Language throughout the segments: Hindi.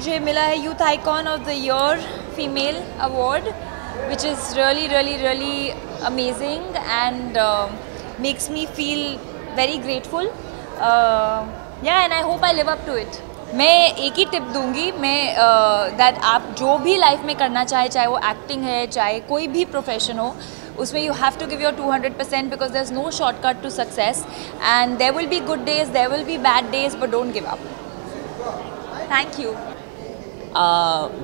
मुझे मिला है youth icon of the year female award, which is really amazing and makes me feel very grateful. Yeah, and I hope I live up to it. मैं एक ही टिप दूंगी, मैं दैट आप जो भी लाइफ में करना चाहे वो एक्टिंग है, चाहे कोई भी प्रोफेशन हो, उसमें you have to give your 200% because there is no shortcut to success and there will be good days, there will be bad days, but don't give up. Thank you.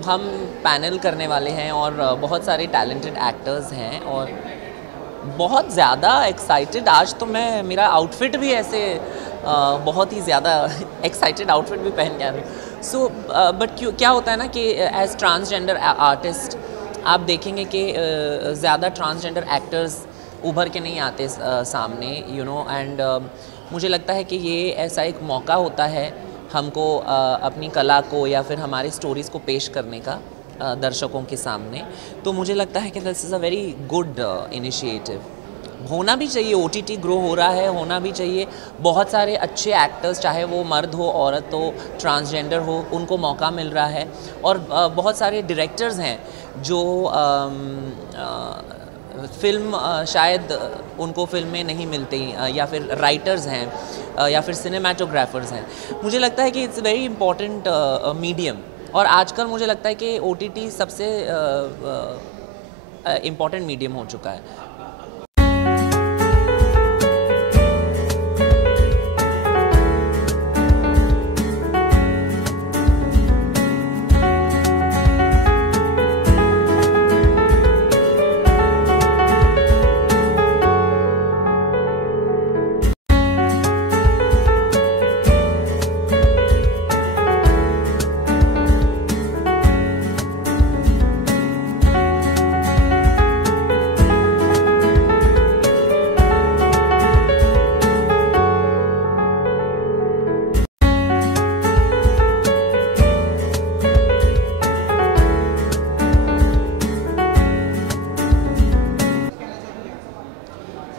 हम पैनल करने वाले हैं और बहुत सारे टैलेंटेड एक्टर्स हैं और बहुत ज़्यादा एक्साइटेड. आज तो मेरा आउटफिट भी ऐसे बहुत ही ज़्यादा एक्साइटेड आउटफिट भी पहन के आ रही हूँ. सो बट क्या होता है ना कि एज ट्रांसजेंडर आर्टिस्ट आप देखेंगे कि ज़्यादा ट्रांसजेंडर एक्टर्स उभर के नहीं आते सामने, यू नो. एंड मुझे लगता है कि ये ऐसा एक मौका होता है हमको अपनी कला को या फिर हमारी स्टोरीज़ को पेश करने का दर्शकों के सामने. तो मुझे लगता है कि this is a very good initiative. होना भी चाहिए. OTT ग्रो हो रहा है, होना भी चाहिए. बहुत सारे अच्छे एक्टर्स, चाहे वो मर्द हो, औरत हो, ट्रांसजेंडर हो, उनको मौका मिल रहा है. और बहुत सारे डायरेक्टर्स हैं जो फिल्म शायद उनको फिल्में नहीं मिलती, या फिर राइटर्स हैं या फिर सिनेमाटोग्राफर्स हैं. मुझे लगता है कि इट्स वेरी इम्पॉर्टेंट मीडियम. और आजकल मुझे लगता है कि OTT सबसे इम्पॉर्टेंट मीडियम हो चुका है.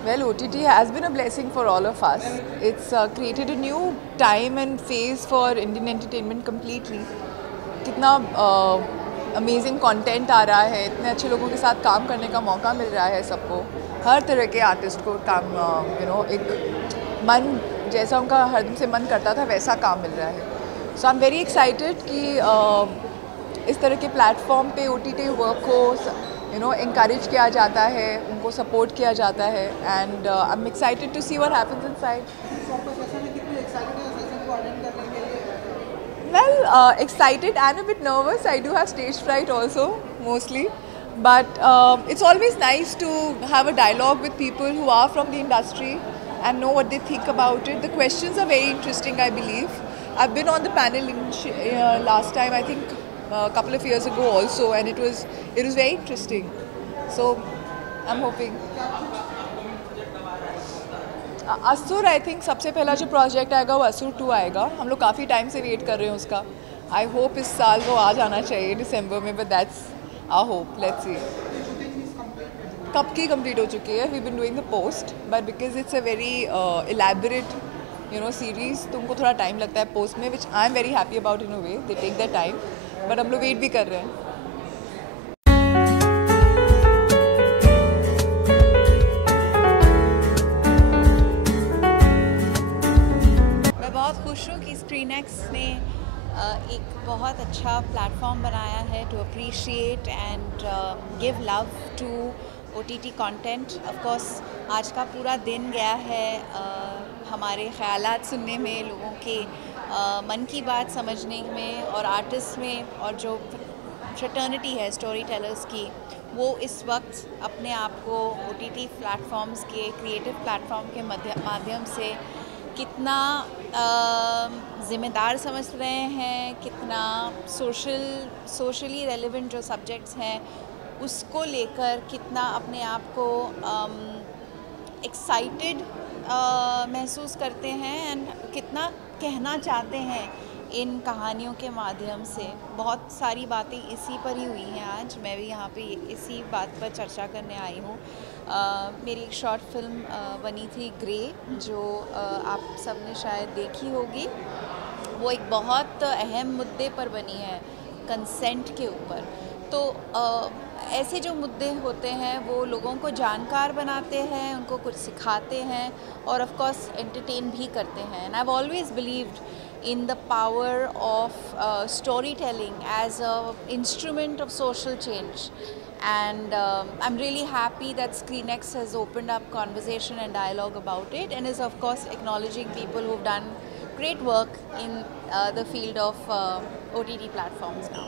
Well, OTT has been a blessing for all of us. It's created a new time and phase for Indian entertainment completely. कितना amazing content आ रहा है, इतने अच्छे लोगों के साथ काम करने का मौका मिल रहा है सबको, हर तरह के आर्टिस्ट को काम, एक मन जैसा उनका हरदम से मन करता था वैसा काम मिल रहा है. So I'm very excited कि इस तरह के प्लेटफॉर्म पे OTT वर्क को encourage किया जाता है, उनको सपोर्ट किया जाता है. And I am excited to see what happens inside. Well, excited and a bit nervous. I do have stage fright also, mostly. But it's always nice to have a dialogue with people who are from the industry and know what they think about it. The questions are very interesting, I believe. I've been on the panel last time, I think a couple of years ago also, and it was very interesting. So I'm hoping. असुर आई थिंक सबसे पहला जो प्रोजेक्ट आएगा वो असुर 2 आएगा. हम लोग काफ़ी टाइम से वेट कर रहे हैं उसका. आई होप इस साल वो आ जाना चाहिए दिसंबर में, but that's our hope. Let's see. कब की कंप्लीट हो चुकी है. We been doing the post, but because it's a very elaborate series, तो उनको थोड़ा टाइम लगता है पोस्ट में, which I am very happy about. In a way they take the time, but हम लोग वेट भी कर रहे हैं. बहुत खुश हूँ कि स्क्रीनएक्स ने एक बहुत अच्छा प्लेटफॉर्म बनाया है to appreciate and give love to OTT content. Of course आज का पूरा दिन गया है हमारे ख़यालात सुनने में, लोगों के मन की बात समझने में, और आर्टिस्ट में, और जो फ्रेटर्निटी है स्टोरी टेलर्स की, वो इस वक्त अपने आप को OTT प्लेटफॉर्म्स के, क्रिएटिव प्लेटफॉर्म के माध्यम से कितना ज़िम्मेदार समझ रहे हैं, कितना सोशली रेलेवेंट जो सब्जेक्ट्स हैं उसको लेकर कितना अपने आप को एक्साइटेड महसूस करते हैं, एंड कितना कहना चाहते हैं इन कहानियों के माध्यम से. बहुत सारी बातें इसी पर ही हुई हैं. आज मैं भी यहाँ पे इसी बात पर चर्चा करने आई हूँ. मेरी एक शॉर्ट फिल्म बनी थी ग्रे, जो आप सब ने शायद देखी होगी. वो एक बहुत अहम मुद्दे पर बनी है, कंसेंट के ऊपर। तो ऐसे जो मुद्दे होते हैं वो लोगों को जानकार बनाते हैं, उनको कुछ सिखाते हैं और ऑफ कोर्स एंटरटेन भी करते हैं। And I have always believed in the power of storytelling as a instrument of social change, and I'm really happy that ScreenX has opened up conversation and dialogue about it, and is of course acknowledging people who've done great work in the field of OTT platforms now.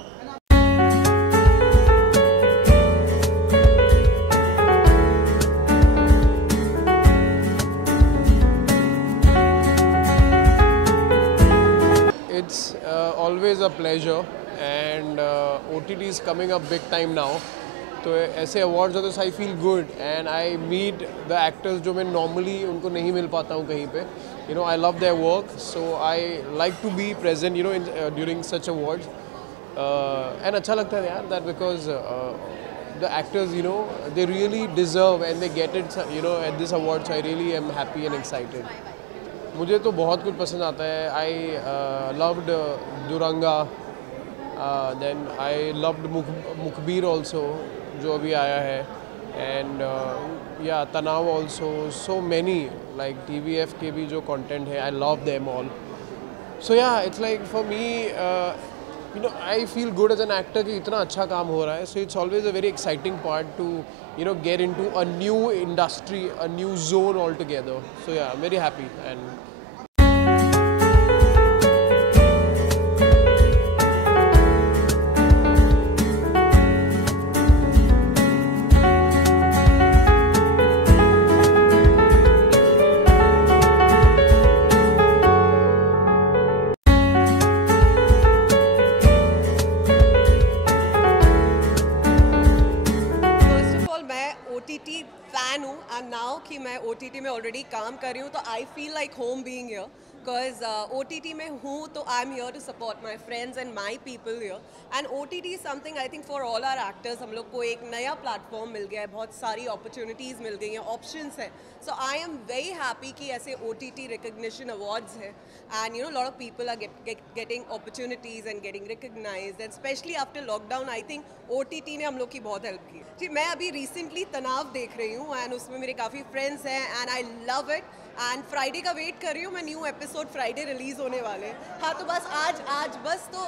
It's always a pleasure, and OTT is coming up big time now. तो ऐसे अवार्ड्स होते हैं, I feel good and I meet the actors जो मैं नॉर्मली उनको नहीं मिल पाता हूँ कहीं पे. You know, I love their work, so I like to be present you know in during such awards. And अच्छा लगता है यार that because the actors, you know, they really deserve and they get it, you know, at this award. So I really am happy and excited. मुझे तो बहुत कुछ पसंद आता है. I loved Duranga, then I loved Mukhbir also जो अभी आया है, and yeah Tanaav also. So many like TVF के भी जो कंटेंट है, I love them all. So yeah it's like for me you know, I feel good as an actor कि इतना अच्छा काम हो रहा है. So it's always a very exciting part to, you know, get into a new industry, a new zone altogether. So yeah, I'm very happy. And OTT fan हूँ, एंड नाउ कि मैं OTT में ऑलरेडी काम कर रही हूँ तो I feel like home being here, because OTT में हूँ तो I am here to support my friends and my people here. And OTT is something I think for all our actors. हम लोग को एक नया प्लेटफॉर्म मिल गया है, बहुत सारी अपॉर्चुनिटीज़ मिल गई हैं, ऑप्शंस हैं. So I am very happy कि ऐसे OTT रिकग्निशन अवार्ड्स है, and you know lot of people are getting opportunities and getting recognised, and specially after lockdown I think OTT ने हम लोग की बहुत हेल्प की. जी, मैं अभी रिसेंटली तनाव देख रही हूँ एंड उसमें मेरे काफ़ी फ्रेंड्स हैं and I love it. And Friday का वेट कर रही हूँ मैं, न्यू एपिसोड फ्राइडे रिलीज़ होने वाले हैं. हाँ, तो बस आज बस तो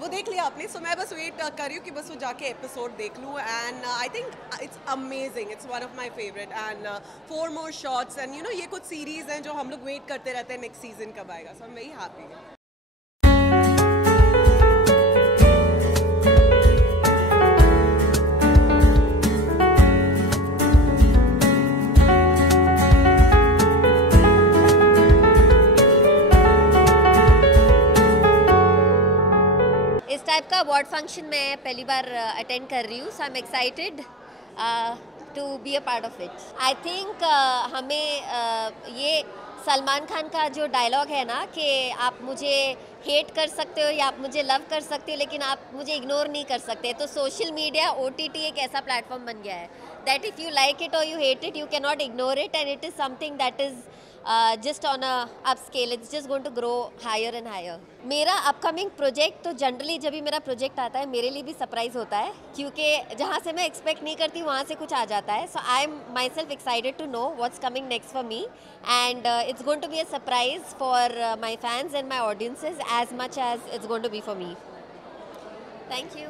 वो देख लिया आपने. सो मैं बस वेट कर रही हूँ कि बस वो जाके एपिसोड देख लूँ. And I think it's amazing, it's one of my favourite. And 4 more shots, and you no ये कुछ सीरीज़ हैं जो हम लोग वेट करते रहते हैं नेक्स्ट सीजन कब आएगा. So I am very happy. इस टाइप का अवार्ड फंक्शन मैं पहली बार अटेंड कर रही हूँ. So I am excited to be a part of it. I think हमें ये सलमान खान का जो डायलॉग है ना कि आप मुझे हेट कर सकते हो या आप मुझे लव कर सकते हो लेकिन आप मुझे इग्नोर नहीं कर सकते. तो सोशल मीडिया OTT एक ऐसा प्लेटफॉर्म बन गया है that if you like it और you hate it, you can not ignore it, and it is something that is just on a upscale. It's just going to grow higher and higher. मेरा अपकमिंग प्रोजेक्ट तो जनरली जब भी मेरा प्रोजेक्ट आता है मेरे लिए भी सरप्राइज होता है, क्योंकि जहाँ से मैं एक्सपेक्ट नहीं करती वहाँ से कुछ आ जाता है. So I am myself excited to know what's coming next for me, and it's going to be a surprise for my fans and my audiences as much as it's going to be for me. Thank you.